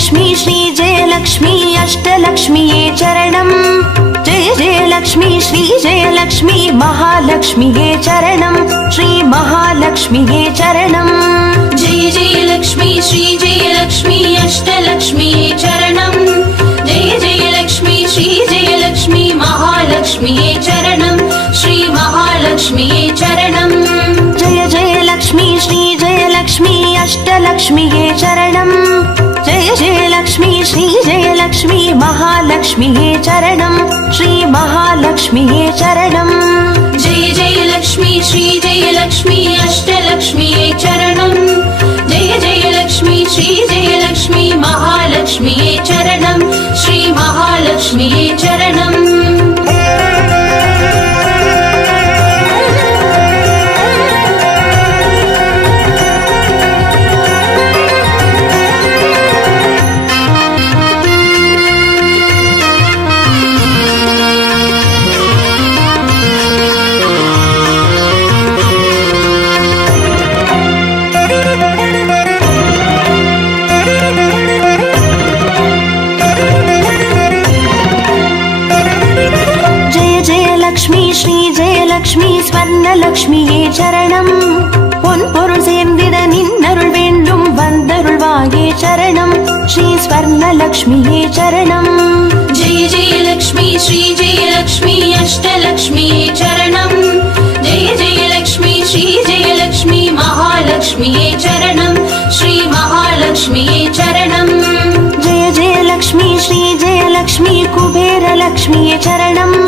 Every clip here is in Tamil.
लक्ष्मी श्री जयलक्ष्मी अष्टलक्ष्मीये चरणम् जय जयलक्ष्मी श्री जयलक्ष्मी महालक्ष्मीये चरणम् श्री महालक्ष्मीये चरणम् जय जयलक्ष्मी श्री जयलक्ष्मी अष्टलक्ष्मीये चरणम् जय जयलक्ष्मी श्री जयलक्ष्मी महालक्ष्मीये चरणम् श्री महालक्ष्मीये चरणम् जय जयलक्ष्मी श्री जयलक्ष्मी अष्टलक्ष्मीये चरणम् जय जयलक्ष्मी श्री जयलक्ष्मी महालक्ष्मीये चरणम् श्री महालक्ष्मीये चरणम् जय जयलक्ष्मी श्री जयलक्ष्मी अष्टलक्ष्मीये चरणम् जय जयलक्ष्मी श्री जयलक्ष्मी महालक्ष्मीये चरणम् श्री महालक्ष्मीये चरणम् லக்ஷ்மி ஸ்வர்ணலக்ஷ்மியே சரணம் பொன் பொருள் சேர்ந்திட நின்னருள் வேண்டும் வந்தருள்வாயே சரணம் ஸ்ரீ ஸ்வர்ணலக்ஷ்மியே சரணம் ஜெய ஜெயலக்ஷ்மி ஸ்ரீ ஜெயலக்ஷ்மி அஷ்டலக்ஷ்மியே சரணம் ஜெய ஜெயலக்ஷ்மி ஸ்ரீ ஜெயலக்ஷ்மி மகாலக்ஷ்மியே சரணம் ஸ்ரீ மகாலக்ஷ்மியே சரணம் ஜெய ஜெயலக்ஷ்மி ஸ்ரீ ஜெயலக்ஷ்மி குபேரலக்ஷ்மியே சரணம்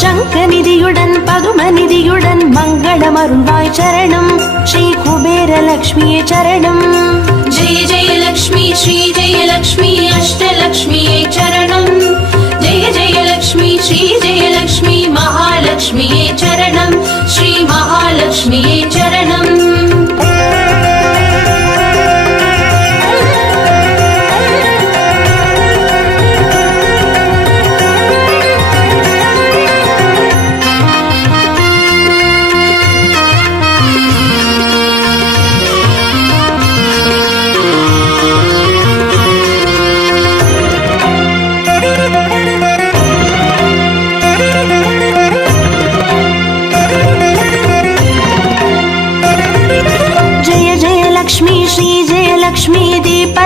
சங்கநிதியுடன் பதுமநிதியுடன் மங்களமருள்வாய் சரணம் ஸ்ரீ குபேரலக்ஷ்மியே சரணம் ஜெய ஜெயலக்ஷ்மி ஸ்ரீ ஜெயலக்ஷ்மி அஷ்டலக்ஷ்மியே சரணம் ஜெய ஜெயலக்ஷ்மி ஸ்ரீ ஜெயலக்ஷ்மி மகாலக்ஷ்மியே சரணம் ஸ்ரீ மகாலக்ஷ்மியே சரணம்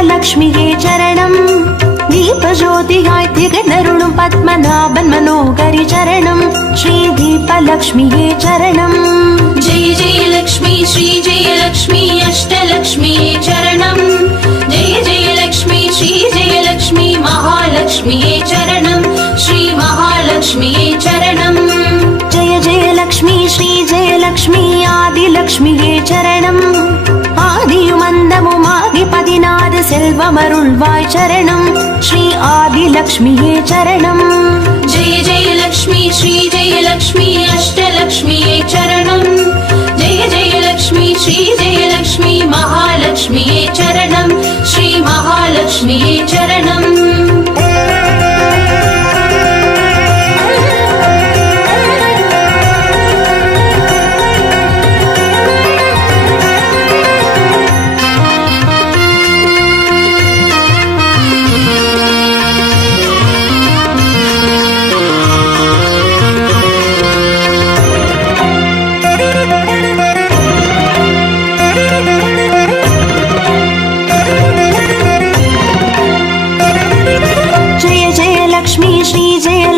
லக்ஷ்மியே சரணம் தீபஜோதியாய் திகழருளும் பத்மநாபன் மனோகரி சரணம் ஸ்ரீ தீபலக்ஷ்மியே சரணம் ஜெய ஜெயலக்ஷ்மி ஸ்ரீ ஜெயலக்ஷ்மி அஷ்டலக்ஷ்மியே சரணம் ஜெய ஜெயலக்ஷ்மி ஸ்ரீ ஜெயலக்ஷ்மி மகாலக்ஷ்மியே சரணம் ஸ்ரீ மகாலக்ஷ்மியே சரணம் ஜெய ஜெயலக்ஷ்மி ஸ்ரீ ஜெயலக்ஷ்மி ஆதிலக்ஷ்மியே சரணம் ஆதியுமந்தமுமாகி 16 செல்வமருள்வாய் சரணம் ஸ்ரீ ஆதிலக்ஷ்மியே சரணம் ஜெய ஜெயலக்ஷ்மி ஸ்ரீ ஜெயலக்ஷ்மி அஷ்டலக்ஷ்மியே சரணம் ஜெய ஜெயலக்ஷ்மி ஸ்ரீ ஜெயலக்ஷ்மி மகாலக்ஷ்மியே சரணம் ஸ்ரீ மகாலக்ஷ்மியே சரணம்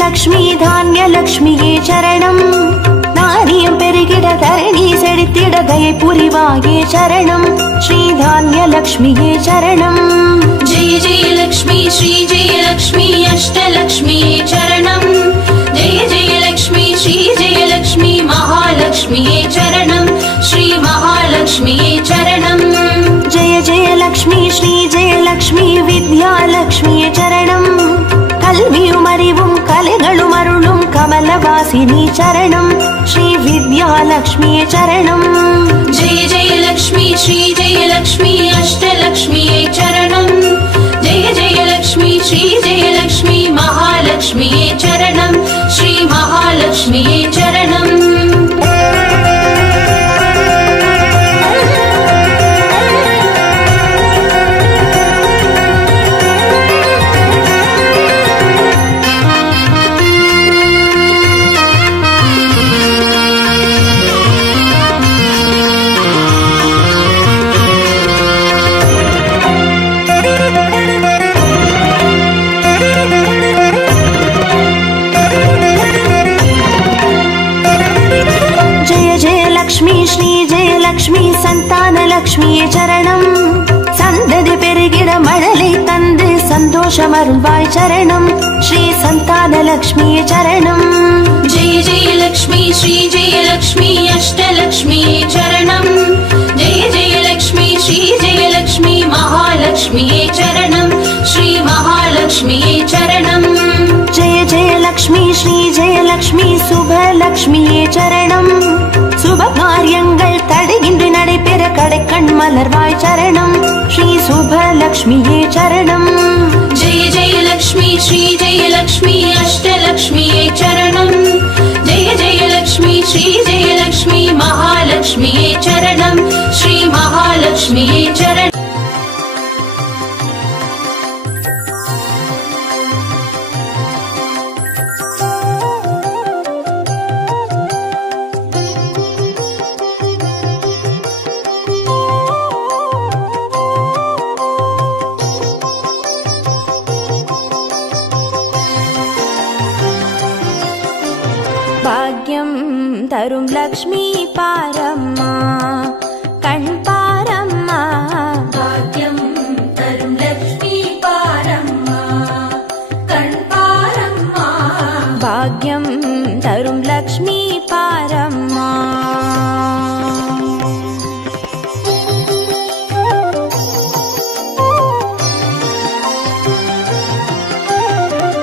லக்ஷ்மி தான்யலக்ஷ்மியே சரணம் நாரியம் பெருகிட தரணி செழித்திட தயை புரிவாயே சரணம் ஸ்ரீ தான்யலக்ஷ்மியே சரணம் ஜெய ஜெயலக்ஷ்மி ஸ்ரீ ஜெயலக்ஷ்மி அஷ்டலக்ஷ்மியே சரணம் ஜெய ஜெயலக்ஷ்மி ஸ்ரீ ஜெயலக்ஷ்மி மகாலக்ஷ்மியே சரணம் ஸ்ரீ மகாலக்ஷ்மியே சரணம் ஜெய ஜெயலக்ஷ்மி ஸ்ரீ ஜெயலக்ஷ்மி வித்யாலக்ஷ்மியே சரணம் கல்வியும் அறிவும் கலைகளும் அருளும் கமலவாசினி சரணம் ஸ்ரீ வித்யாலக்ஷ்மியே சரணம் ஜெய ஜெயலக்ஷ்மி ஸ்ரீ ஜெயலக்ஷ்மி அஷ்டலக்ஷ்மியே சரணம் ஜெய ஜெயலக்ஷ்மி ஸ்ரீ ஜெயலக்ஷ்மி மகாலக்ஷ்மியே சரணம் ஸ்ரீ மகாலக்ஷ்மியே சரணம் சந்தான லக்ஷ்மியே சரணம். சந்ததி பெருகிட மழலை தந்து சந்தோஷம் அருள்வாய் சரணம். ஸ்ரீ சந்தான லக்ஷ்மியே சரணம். जय जय लक्ष्मी श्री जय लक्ष्मी अष्टलक्ष्मी चरणम् जय जय लक्ष्मी श्री जय लक्ष्मी महालक्ष्मी चरणम् श्री महालक्ष्मी चरणम् जय जय लक्ष्मी श्री जय लक्ष्मी शुभ लक्ष्मी चरणம். சுப காரியங்கள் தடையின்றி நடைபெற கடைக்கண் மலர்வாய் சரணம். ஸ்ரீ சுப லக்ஷ்மியே சரணம். जय जय लक्ष्मी श्री जय लक्ष्मी अष्टलक्ष्मी चरणम् जय जय लक्ष्मी श्री जय लक्ष्मी महालक्ष्मी चरणम् श्री महालक्ष्मी चरणम् பாக்யம் தரும் லக்ஷ்மி பாரம்மா கண் பாரம்மா. भाग्यं तरुं लक्ष्मी पारम्मा कण् पारम्मा பாக்யம் தரும் லக்ஷ்மி பாரம்மா.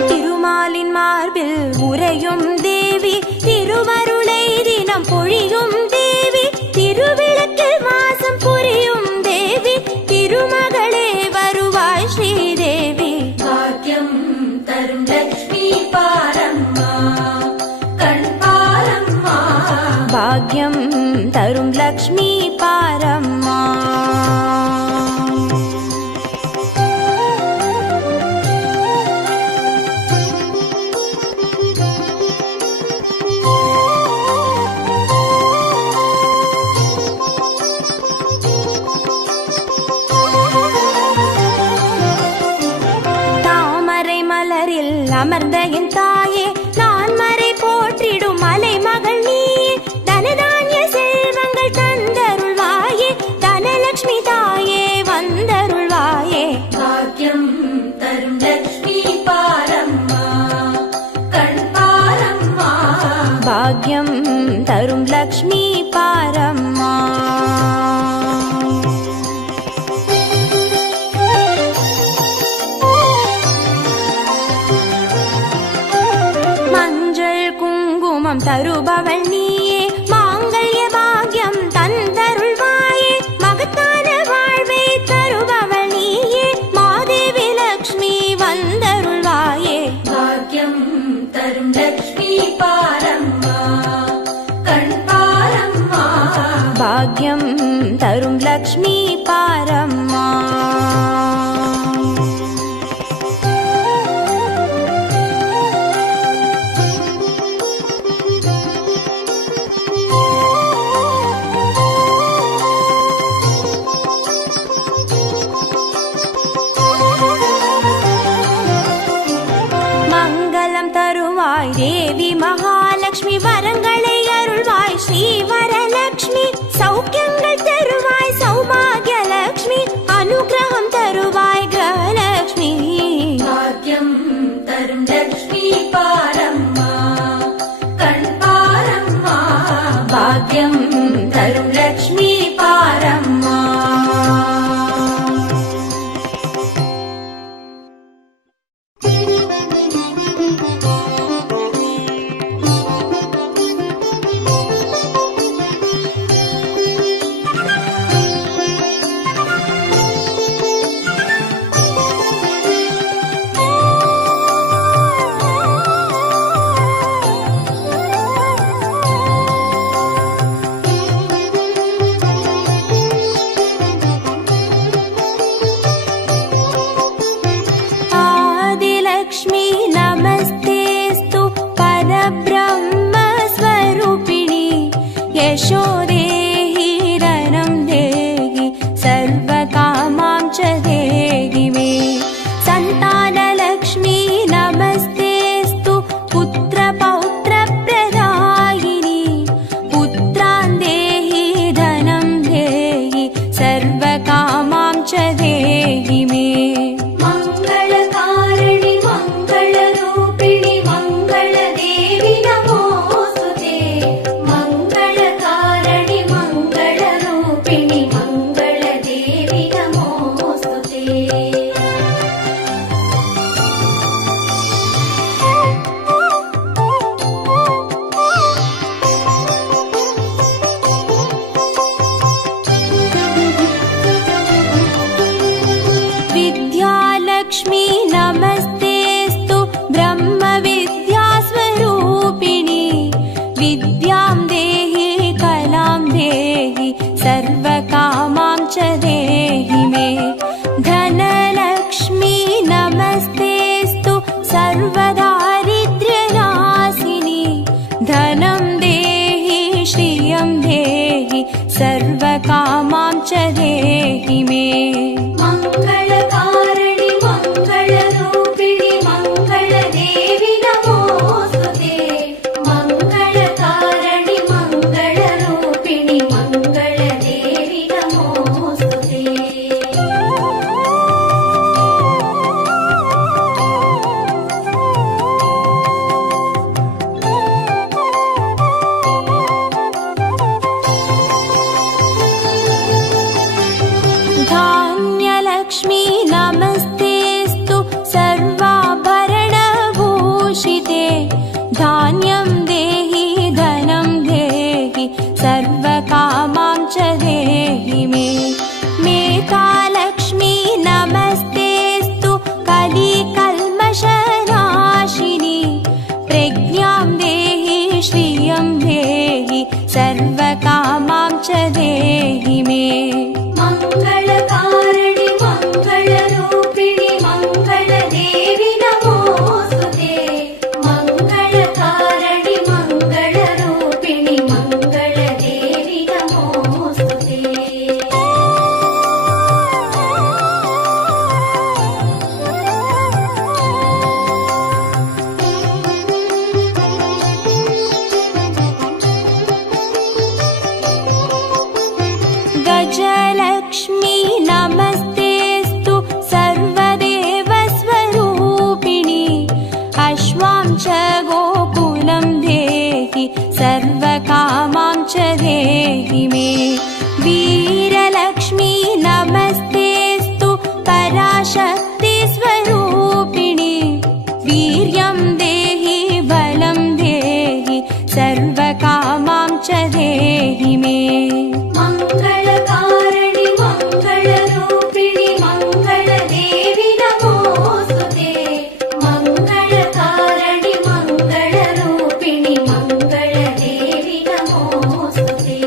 திருமாலின் மார்பில் உறையும் தேவி திருவருளை தினம் பொழியும் தேவி திருவிளக்கில் மாசம் புரியும் தேவி திருமகளே வருவாய் ஸ்ரீதேவி. भाग्यं तरुं लक्ष्मी पारम्मा कण् पारम्मा பாக்யம் தரும் லக்ஷ்மி பாரம்மா. தாமரை மலரில் அமர்ந்த என் தாயே நான் மறை போற்றிடும் மலை மகள் நீயே. தனதானிய செல்வங்கள் தந்தருள்வாயே தனலட்சுமி தாயே வந்தருள்வாயே. भाग्यं तरुं लक्ष्मी पारम्मा कण् पारम्मा பாக்யம் தரும் லக்ஷ்மி பாரம்மா. மஞ்சள் குங்குமம் தருபவள் நீயே மாங்கல்ய பாக்யம் தந்தருள்வாயே. மகத்தான வாழ்வை தருபவள் நீயே மாதேவி லக்ஷ்மி வந்தருள்வாயே. भाग्यं तरुं लक्ष्मी पारम्मा कण् पारम्मा பாக்யம் தரும் லக்ஷ்மி பாரம்மா. மங்களம் தருவாய் தேவி மகாலட்சுமி வரங்களை அருள்வாய் ஸ்ரீ வரலட்சுமி. சௌக்கியங்கள் தருவாய் சௌபாகிய லட்சுமி அனுகிரகம் लक्ष्मी नमस्तेऽस्तु ब्रह्मविद्यास्वरूपिणि विद्यां देहि कलां देहि सर्वकामां च देहि मे धनलक्ष्मी नमस्तेऽस्तु सर्वदारिद्र्यनाशिनि धनं देहि श्रियं देहि सर्वकामां च देहि मे मङ्गलकारिणि मङ्गलरूपिणि मङ्गलदेवि नमोऽस्तुते मङ्गलकारिणि मङ्गलरूपिणि मङ्गलदेवि नमोऽस्तुते धान्यलक्ष्मी नमस्तेऽस्तु सर्वाभरणभूषिते धान्यं देहि धनं देहि सर्वकामां च देहि मे मेधालक्ष्मी नमस्तेऽस्तु कलिकल्मषनाशिनि प्रज्ञां देहि श्रियं देहि सर्वकामां च देहि मे मङ्गलकारिणि मङ्गलरूपिणि मङ्गलदेवि नमोऽस्तुते मङ्गलकारिणि मङ्गलरूपिणि मङ्गलदेवि नमोऽस्तुते गजलक्ष्मी नमस्तेऽस्तु सर्वदेवस्वरूपिणि अश्वां च गोकुलं देहि सर्वकामां च देहि मे वीरलक्ष्मी नमस्तेऽस्तु पराशक्तिस्वरूपिणि वीर्यं देहि बलं देहि सर्वकामां च देहि मे मङ्गलकारिणि मङ्गलरूपिणि मङ्गलदेवि नमोऽस्तुते मङ्गलकारिणि मङ्गलरूपिणि मङ्गलदेवि नमोऽस्तुते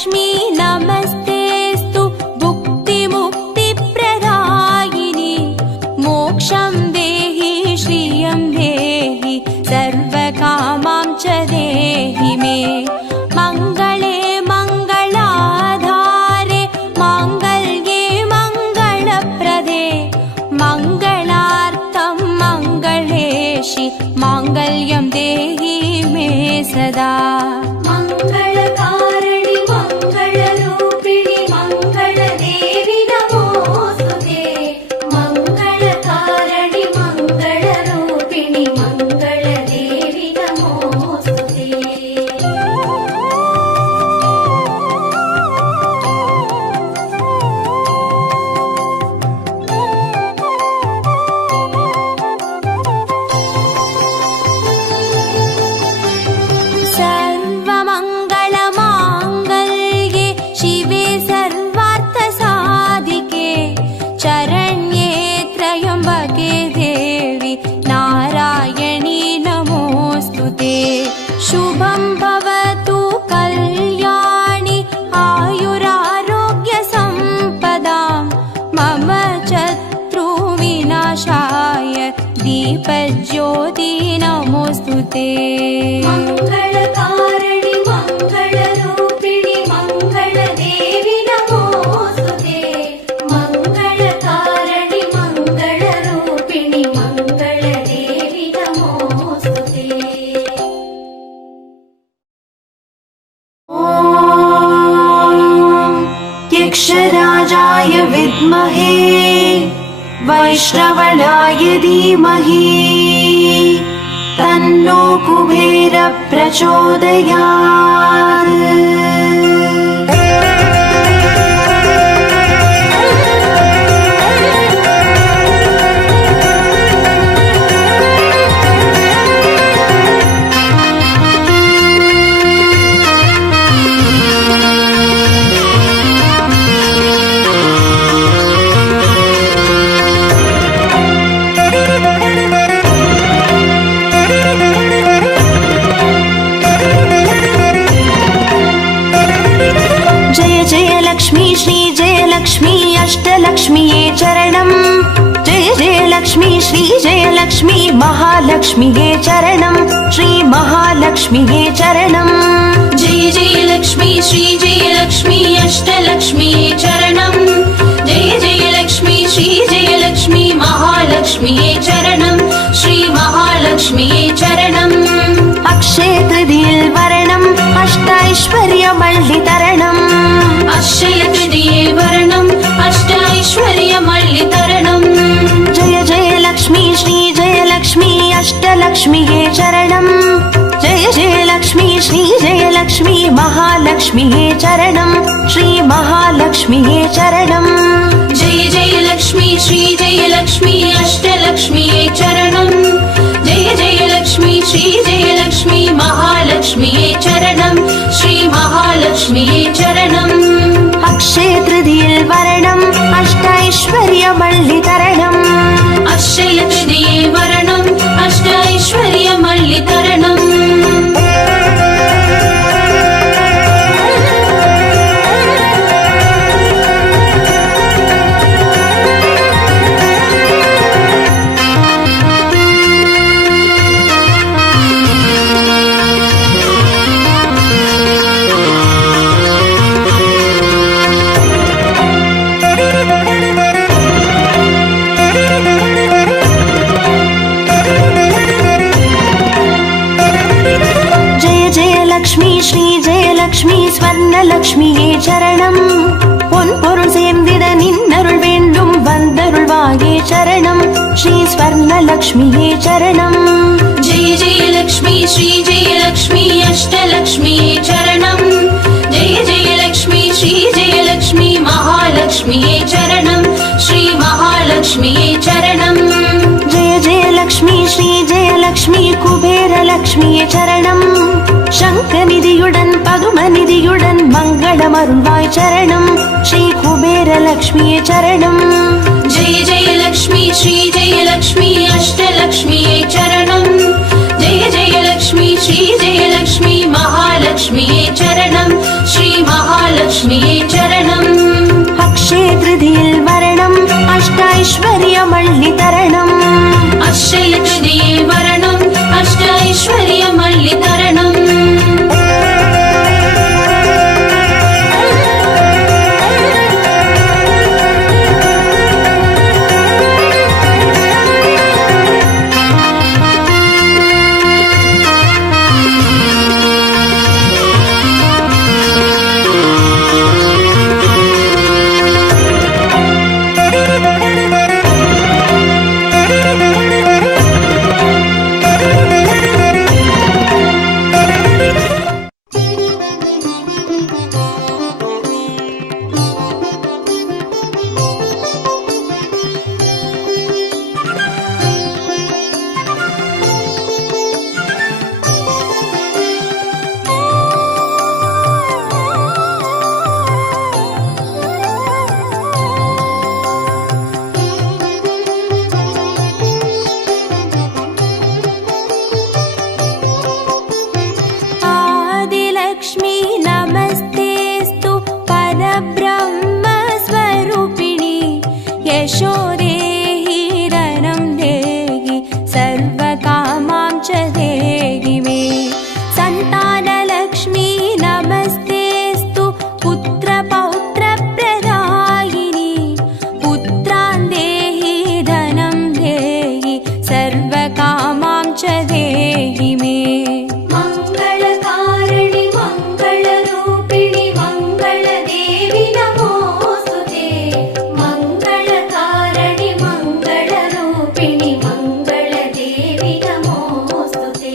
लक्ष्मी नमस्तेस्तु भुक्तिमुक्तिप्रदायिनि मोक्षं देहि श्रियं देहि सर्वकामां च देहि मे मङ्गले मङ्गलाधारे माङ्गल्ये मङ्गलप्रदे मङ्गलार्थं मङ्गलेशि माङ्गल्यं देहि मे सदा मङ्गलकारिणि मङ्गलरूपिणि मङ्गलदेवि नमोस्तुते मङ्गलकारिणि मङ्गलरूपिणि मङ्गलदेवि नमोस्तुते सर्वमङ्गलमाङ्गल्ये शिवे सर्वार्थसाधिके चरण्ये त्र्यम्बके देवि नारायणी नमोऽस्तुते शुभं भवतु कल्याणि आयुरारोग्यसम्पदां मम शत्रुविनाशाय दीपज्योति नमोऽस्तुते मङ्गलकारिणि मङ्गलरूपिणि मङ्गलदेवि नमोस्तुते मङ्गलकारिणि मङ्गलरूपिणि मङ्गलदेवि नमोस्तुते यक्षराजाय विद्महे वैश्रवणाय धीमहि तन्नो कुबेर प्रचोदयात् जय जय लक्ष्मी श्री जय लक्ष्मी अष्टलक्ष्मीये चरणम् जय जय लक्ष्मी श्री जय लक्ष्मी महालक्ष्मीये चरणम् श्री महालक्ष्मीये चरणम् जय जय लक्ष्मी श्री जय लक्ष्मी अष्टलक्ष्मीये चरणम् जय जय लक्ष्मी श्री जय लक्ष्मी महालक्ष्मीये चरणम् श्री महालक्ष्मीये चरणम् अक्षय तृतीयेल वरणम् अष्टैश्वर्यमल्लितरणम् अक्षय तृतीये वरणम् अष्टैश्वर्यमल्लितरणम् जय जय लक्ष्मी श्री जय लक्ष्मी अष्टलक्ष्मीये चरणम् जय जय लक्ष्मी श्री जय लक्ष्मी महालक्ष्मीये चरणम् श्री महालक्ष्मीये चरणम् जय जय लक्ष्मी श्री जय लक्ष्मी अष्टलक्ष्मीये चरणम् जय जय लक्ष्मी श्री जय लक्ष्मी महालक्ष्मीये चरणम् श्री महालक्ष्मीये चरणम् अक्षय तृतीयेल वरणम् अष्टैश्वर्यमल्लितरणम् अक्षय तृतीये वरणम् अष्टैश्वर्यमल्लितरणम् லக்ஷ்மி ஸ்ரீ ஜெயலக்ஷ்மி ஸ்வர்ணலக்ஷ்மியே சரணம் பொன் பொருள் சேர்ந்திட நின்னருள் வேண்டும் வந்தருள்வாயே சரணம் ஸ்ரீ ஸ்வர்ணலக்ஷ்மியே சரணம் जय जय लक्ष्मी श्री जय लक्ष्मी अष्टलक्ष्मीये चरणम् जय जय लक्ष्मी श्री जय लक्ष्मी महालक्ष्मीये चरणम् श्री महालक्ष्मीये चरणम् जय जय लक्ष्मी श्री जयलक्ष्मी कुबेरलक्ष्मिये சரணம் சங்கநிதியுடன் பதுமநிதியுடன் மங்களமருள்வாய் சரணம் ஸ்ரீ குபேரலக்ஷ்மியே சரணம் जय जय लक्ष्मी श्री जय लक्ष्मी अष्टलक्ष्मीये चरणम् जय जय लक्ष्मी श्री जय लक्ष्मी महालक्ष्मीये चरणम् श्री महालक्ष्मीये ലക്ഷ്മിയേ ചരണം. അക്ഷയ തൃതീയിൽ വരണം അഷ്ടൈശ്വര്യമള്ളി തരണം. അക്ഷയ തൃതീയേ വരണം അഷ്ടൈശ്വര്യമള്ളി തരണം. सर्वकामां च देहि मे। मङ्गलकारिणि मङ्गलरूपिणि मङ्गलदेवि नमोऽस्तुते। मङ्गलकारिणि मङ्गलरूपिणि मङ्गलदेवि नमोऽस्तुते।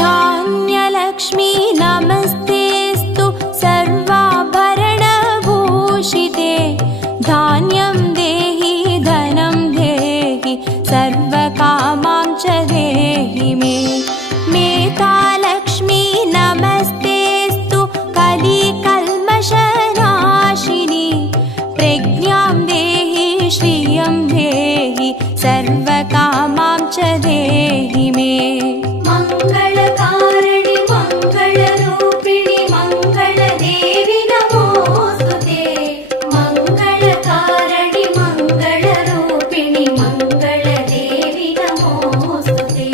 धान्यलक्ष्मी नमस्तेस्तु सर्वाभरणभूषिते। धान्यं देहि धनं देहि सर्वकामां च देहि मे। मेधालक्ष्मी नमस्तेस्तु कलिकल्मषनाशिनी। प्रज्ञां देहि श्रियं देहि सर्वकामां च देहि मे। मङ्गलकारिणि मङ्गलरूपिणि मङ्गलदेवि नमोऽस्तुते। मङ्गलकारिणि मङ्गलरूपिणि मङ्गलदेवि नमोऽस्तुते।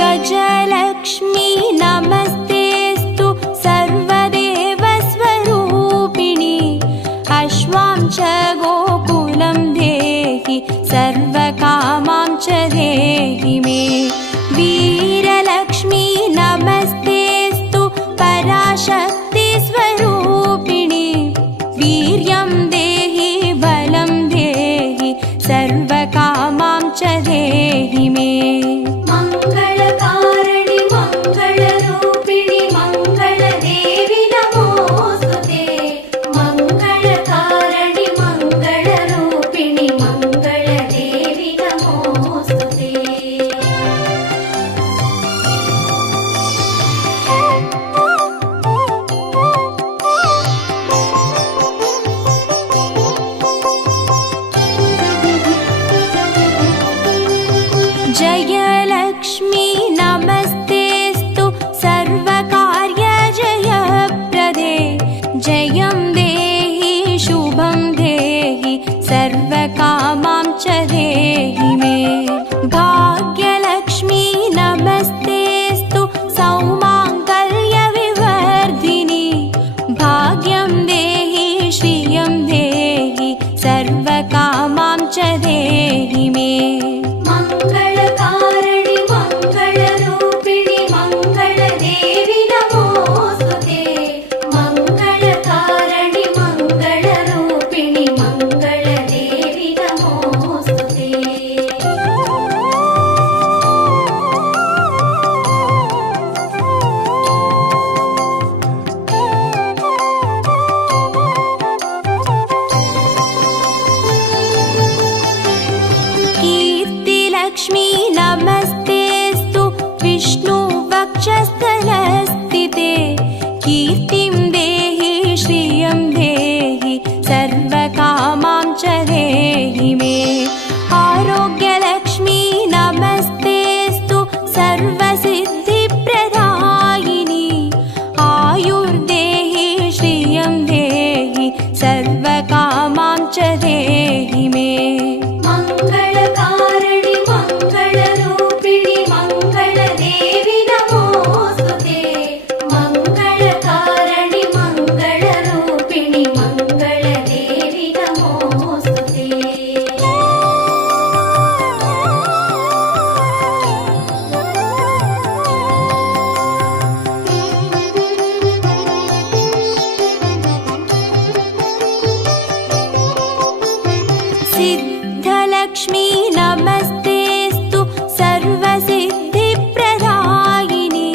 गजलक्ष्मी नमस्तेस्तु सर्वदेवस्वरूपिणि। अश्वां च गोकुलं देहि सर्वकामां च देहि मे। वीरलक्ष्मी नमस्तेस्तु पराशक्तिस्वरूपिणि। वीर्यं देहि बलं देहि सर्वकामां च देहि मे। मङ्गलकारिणि मङ्गलरूपिणि मङ्गलदेवि नमोऽस्तुते। मङ्गलकारिणि मङ्गलरूपिणि मङ्गलदेवि नमोऽस्तुते। विष्णुवक्षस्थलस्थिते कीर्तिं देहि श्रियं देहि सर्वकामां च देहि मे आरोग्यलक्ष्मी नमस्तेस्तु सर्वसिद्धिप्रदायिनी आयुर्देहि श्रियं देहि सर्वकामां च देहि मे मङ्गलकारिणि मङ्गलरूपिणि मङ्गलदेवि नमोऽस्तुते मङ्गलकारिणि मङ्गलरूपिणि मङ्गलदेवि नमोऽस्तुते सिद्धलक्ष्मी नमस्तेस्तु सर्वसिद्धिप्रदायिनी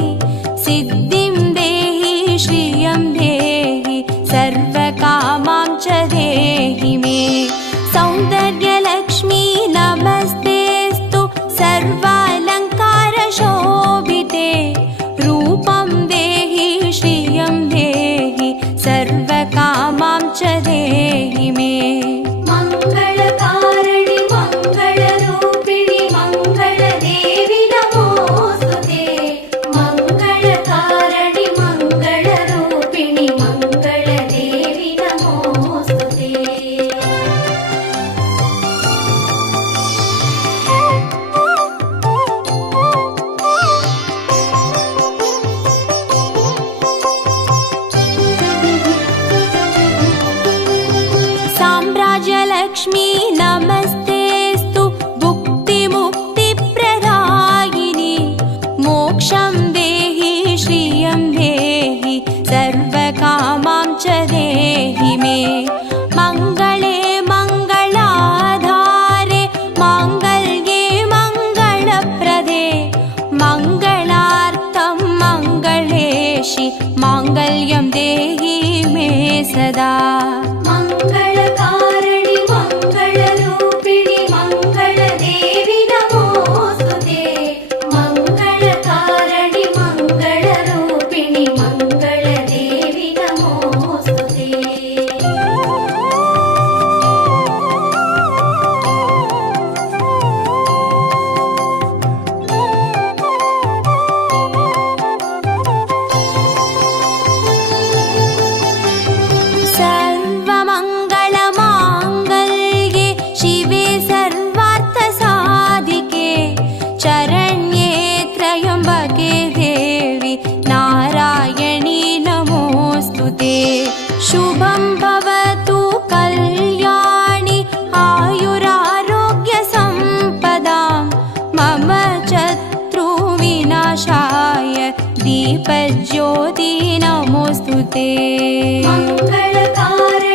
सिद्धिं देहि श्रियं देहि सर्वकामां च देहि मे सौन्दर्यलक्ष्मी नमस्तेस्तु सर्वालङ्कारशोभिते रूपं देहि श्रियं देहि सर्वकामां च देहि मे मङ्गलकारिणि मङ्गलरूपिणि मङ्गलदेवि नमोऽस्तुते मङ्गलकारिणि मङ्गलरूपिणि मङ्गलदेवि नमोऽस्तुते साम्राज्यलक्ष्मी नमस्तेस्तु भुक्तिमुक्तिप्रदायिनी मोक्षं देहि श्रियं देहि सर्वकामां च देहि मे मङ्गले मङ्गलाधारे माङ्गल्ये मङ्गलप्रदे मङ्गलार्थं मङ्गलेशि माङ्गल्यं देहि मे सदा मङ्गलकारिणि मङ्गलरूपिणि मङ्गलदेवि नमोऽस्तुते मङ्गलकारिणि मङ्गलरूपिणि मङ्गलदेवि नमोऽस्तुते सर्वमङ्गलमाङ्गल्ये शिवे सर्वार्थसाधिके चरण्ये त्र्यम्बके देवि नारायणी नमोऽस्तुते शुभं भवतु कल्याणि आयुरारोग्यसम्पदां मम शत्रुविनाशाय दीपज्योति नमोऽस्तुते मङ्गलकारिणि